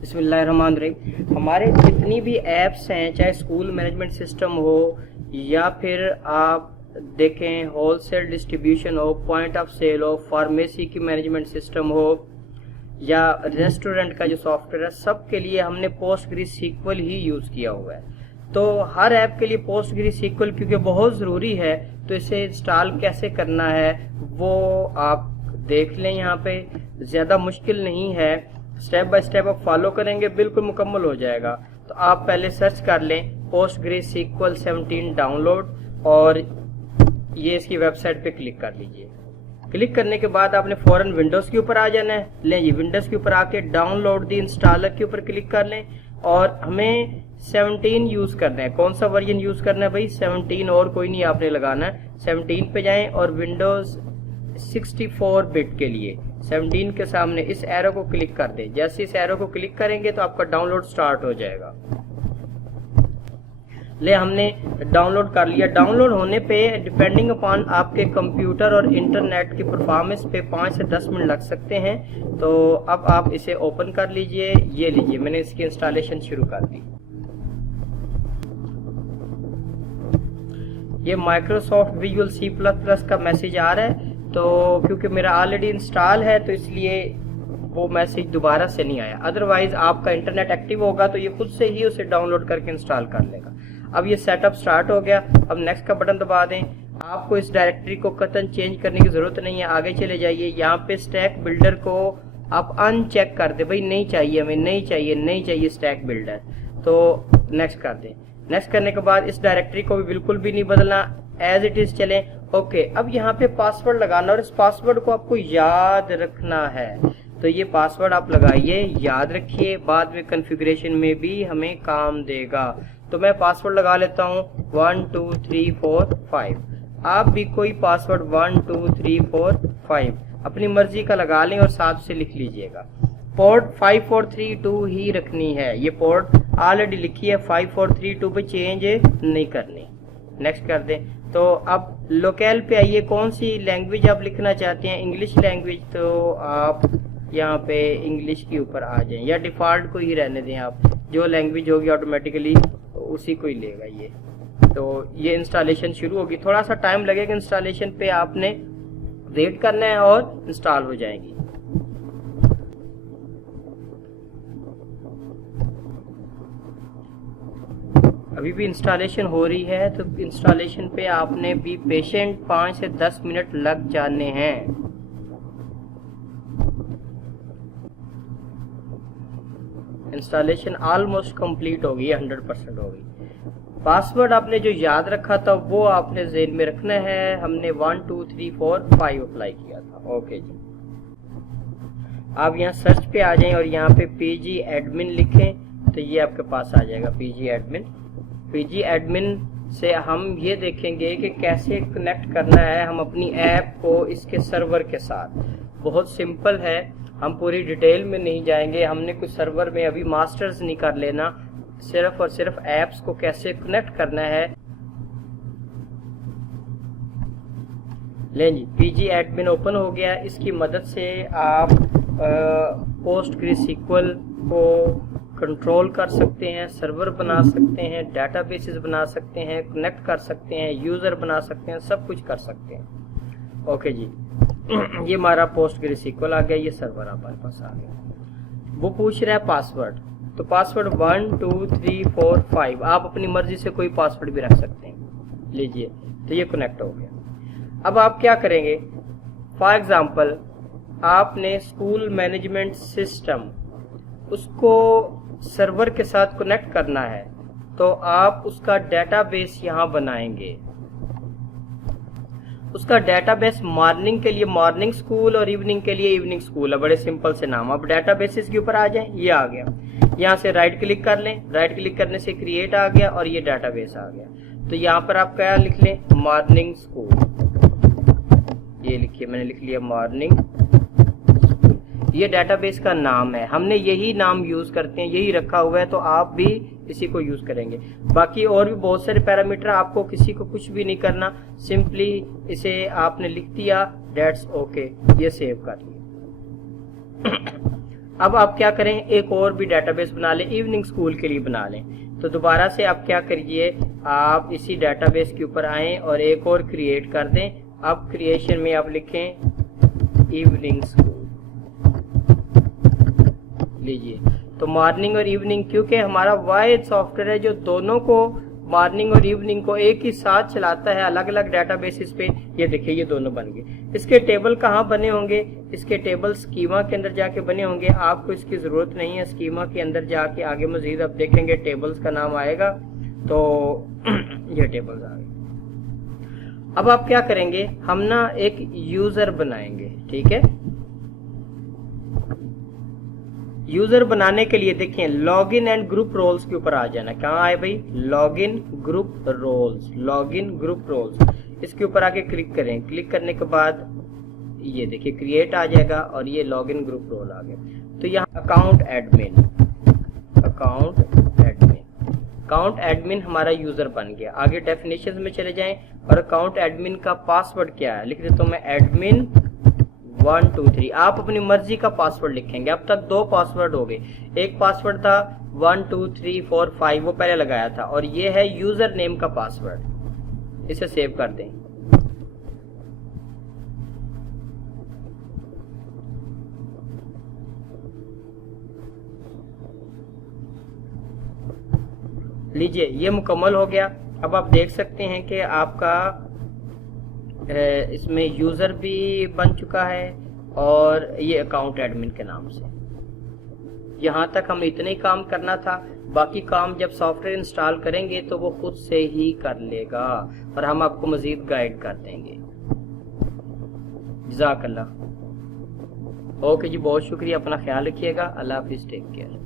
बिस्मिल्लाहिर्रहमानिर्रहीम। हमारे जितनी भी ऐप्स हैं, चाहे स्कूल मैनेजमेंट सिस्टम हो या फिर आप देखें होलसेल डिस्ट्रीब्यूशन हो, पॉइंट ऑफ सेल हो, फार्मेसी की मैनेजमेंट सिस्टम हो या रेस्टोरेंट का जो सॉफ्टवेयर है, सब के लिए हमने पोस्टग्रीसिक्वल ही यूज़ किया हुआ है। तो हर ऐप के लिए पोस्टग्रीसिक्वल क्योंकि बहुत ज़रूरी है, तो इसे इंस्टॉल कैसे करना है वो आप देख लें। यहाँ पे ज़्यादा मुश्किल नहीं है, स्टेप बाय स्टेप आप फॉलो करेंगे बिल्कुल मुकम्मल हो जाएगा। तो आप पहले सर्च कर लें पोस्टग्रीसिक्वल 17 डाउनलोड और ये इसकी वेबसाइट पे क्लिक कर लीजिए। क्लिक करने के बाद आपने फौरन विंडोज़ के ऊपर आ जाना है। लें जी, विंडोज़ के ऊपर आके डाउनलोड दी इंस्टॉलर के ऊपर क्लिक कर लें और हमें 17 यूज़ करना है। कौन सा वर्जन यूज़ करना है भाई? 17 और कोई नहीं आपने लगाना है। 17 पे जाएं और विंडोज़ 64 बिट के लिए 17 के सामने इस एरो को क्लिक कर दें। जैसे इस एरो को क्लिक करेंगे तो आपका डाउनलोड स्टार्ट हो जाएगा। ले हमने डाउनलोड कर लिया। डाउनलोड होने पे डिपेंडिंग अपॉन आपके कंप्यूटर और इंटरनेट की परफॉर्मेंस पे 5 से 10 मिनट लग सकते हैं। तो अब आप इसे ओपन कर लीजिए। ये लीजिए, मैंने इसकी इंस्टॉलेशन शुरू कर दी। ये माइक्रोसॉफ्ट विजुअल C++ का मैसेज आ रहा है, तो क्योंकि मेरा ऑलरेडी इंस्टॉल है तो इसलिए वो मैसेज दोबारा से नहीं आया। अदरवाइज आपका इंटरनेट एक्टिव होगा तो ये खुद से ही उसे डाउनलोड करके इंस्टॉल कर लेगा। अब ये सेटअप स्टार्ट हो गया। अब नेक्स्ट का बटन दबा दें। आपको इस डायरेक्टरी को कतई चेंज करने की जरूरत नहीं है, आगे चले जाइए। यहाँ पे स्टैक बिल्डर को आप अनचेक कर दे, भाई नहीं चाहिए हमें, नहीं चाहिए स्टैक बिल्डर, तो नेक्स्ट कर दें। नेक्स्ट करने के बाद इस डायरेक्टरी को भी बिल्कुल भी नहीं बदलना, एज इट इज चलें। ओके, अब यहाँ पे पासवर्ड लगाना और इस पासवर्ड को आपको याद रखना है। तो ये पासवर्ड आप लगाइए, याद रखिए, बाद में कॉन्फ़िगरेशन में भी हमें काम देगा। तो मैं पासवर्ड लगा लेता हूँ 1 2 3 4 5। आप भी कोई पासवर्ड 1 2 3 4 5 अपनी मर्जी का लगा लें और साथ से लिख लीजिएगा। पोर्ट 5432 ही रखनी है। ये पोर्ट ऑलरेडी लिखी है, 5432 पे चेंज नहीं करनी। नेक्स्ट कर दें। तो अब लोकल पे आइए, कौन सी लैंग्वेज आप लिखना चाहते हैं? इंग्लिश लैंग्वेज, तो आप यहाँ पे इंग्लिश के ऊपर आ जाएं या डिफ़ॉल्ट को ही रहने दें। आप जो लैंग्वेज होगी ऑटोमेटिकली उसी को ही लेगा ये। तो ये इंस्टॉलेशन शुरू होगी, थोड़ा सा टाइम लगेगा इंस्टॉलेशन पे, आपने वेट करना है और इंस्टॉल हो जाएगी। अभी भी इंस्टॉलेशन हो रही है, तो इंस्टॉलेशन पे आपने भी पेशेंट 5 से 10 मिनट लग जाने हैं। इंस्टॉलेशन ऑलमोस्ट कंप्लीट हो गई है, 100% हो गई। पासवर्ड आपने जो याद रखा था वो आपने ज़हन में रखना है। हमने 1 2 3 4 5 अप्लाई किया था। ओके जी, आप यहाँ सर्च पे आ जाएं और यहाँ पे PG एडमिन लिखें तो ये आपके पास आ जाएगा PG एडमिन। PG एडमिन से हम ये देखेंगे कि कैसे कनेक्ट करना है हम अपनी ऐप को इसके सर्वर के साथ। बहुत सिंपल है, हम पूरी डिटेल में नहीं जाएंगे। हमने कुछ सर्वर में अभी मास्टर्स नहीं कर लेना, सिर्फ और सिर्फ ऐप्स को कैसे कनेक्ट करना है। लें जी, PG एडमिन ओपन हो गया। इसकी मदद से आप पोस्टग्रीसिक्वल को कंट्रोल कर सकते हैं, सर्वर बना सकते हैं, डेटाबेसेस बना सकते हैं, कनेक्ट कर सकते हैं, यूज़र बना सकते हैं, सब कुछ कर सकते हैं। ओके जी, ये हमारा पोस्टग्रीसिक्वल आ गया, ये सर्वर हमारे पास आ गया। वो पूछ रहा है पासवर्ड, तो पासवर्ड 1 2 3 4 5 आप अपनी मर्जी से कोई पासवर्ड भी रख सकते हैं। लीजिए, तो ये कनेक्ट हो गया। अब आप क्या करेंगे? फॉर एग्जांपल आपने स्कूल मैनेजमेंट सिस्टम उसको सर्वर के साथ कनेक्ट करना है, तो आप उसका डेटाबेस यहाँ बनाएंगे। उसका डेटाबेस मॉर्निंग के लिए मॉर्निंग स्कूल और इवनिंग के लिए इवनिंग स्कूल है। बड़े सिंपल से नाम। अब डेटाबेसेस के ऊपर आ जाएं, ये आ गया। यहाँ से राइट क्लिक कर लें, राइट क्लिक करने से क्रिएट आ गया और ये डेटाबेस आ गया। तो यहाँ पर आप क्या लिख लें? Morning school. ये लिखिए, मैंने लिख लिया मॉर्निंग स्कूल। ये डेटाबेस का नाम है, हमने यही नाम यूज करते हैं, यही रखा हुआ है, तो आप भी इसी को यूज करेंगे। बाकी और भी बहुत सारे पैरामीटर, आपको किसी को कुछ भी नहीं करना, सिंपली इसे आपने लिख दिया, डेट्स ओके, ये सेव कर लिया। अब आप क्या करें, एक और भी डेटाबेस बना लें, इवनिंग स्कूल के लिए बना लें। तो दोबारा से आप क्या करिए, आप इसी डेटाबेस के ऊपर आएँ और एक और क्रिएट कर दें। अब क्रिएशन में आप लिखें इवनिंग स्कूल, लीजिए। तो मॉर्निंग और इवनिंग, क्योंकि हमारा वाइड सॉफ्टवेयर है जो दोनों को, मॉर्निंग और इवनिंग को एक ही साथ चलाता है अलग अलग डेटाबेसिस पे। ये देखिए ये दोनों बन गए। इसके टेबल कहाँ बने होंगे, इसके टेबल स्कीमा के अंदर जाके बने होंगे। आपको इसकी जरूरत नहीं है, स्कीमा के अंदर जाके आगे मजीद आप देखेंगे टेबल्स का नाम आएगा। तो ये टेबल्स आ गए। अब आप क्या करेंगे, हम ना एक यूजर बनाएंगे, ठीक है। यूजर बनाने के लिए देखिए लॉगिन एंड ग्रुप रोल्स के ऊपर आ जाना। कहाँ आए भाई, login group roles, login group roles. इसके ऊपर आके क्लिक करें। क्लिक करने के बाद ये देखिए क्रिएट आ जाएगा और ये लॉगिन ग्रुप रोल आ गया। तो यहाँ अकाउंट एडमिन, अकाउंट एडमिन हमारा यूजर बन गया। आगे डेफिनेशन में चले जाएं और अकाउंट एडमिन का पासवर्ड क्या है लिख देता हूं मैं, एडमिन 1 2 3। आप अपनी मर्जी का पासवर्ड लिखेंगे। अब तक 2 पासवर्ड हो गए। एक पासवर्ड था 1 2 3 4 5, वो पहले लगाया था, और ये है यूजर नेम का पासवर्ड। इसे सेव कर दें। लीजिए ये मुकम्मल हो गया। अब आप देख सकते हैं कि आपका इसमें यूजर भी बन चुका है और ये अकाउंट एडमिन के नाम से। यहाँ तक हम इतने ही काम करना था। बाकी काम जब सॉफ्टवेयर इंस्टॉल करेंगे तो वो खुद से ही कर लेगा और हम आपको मजीद गाइड कर देंगे। जज़ाकल्लाह। ओके जी, बहुत शुक्रिया, अपना ख्याल रखिएगा। अल्लाह हाफिज़, टेक केयर।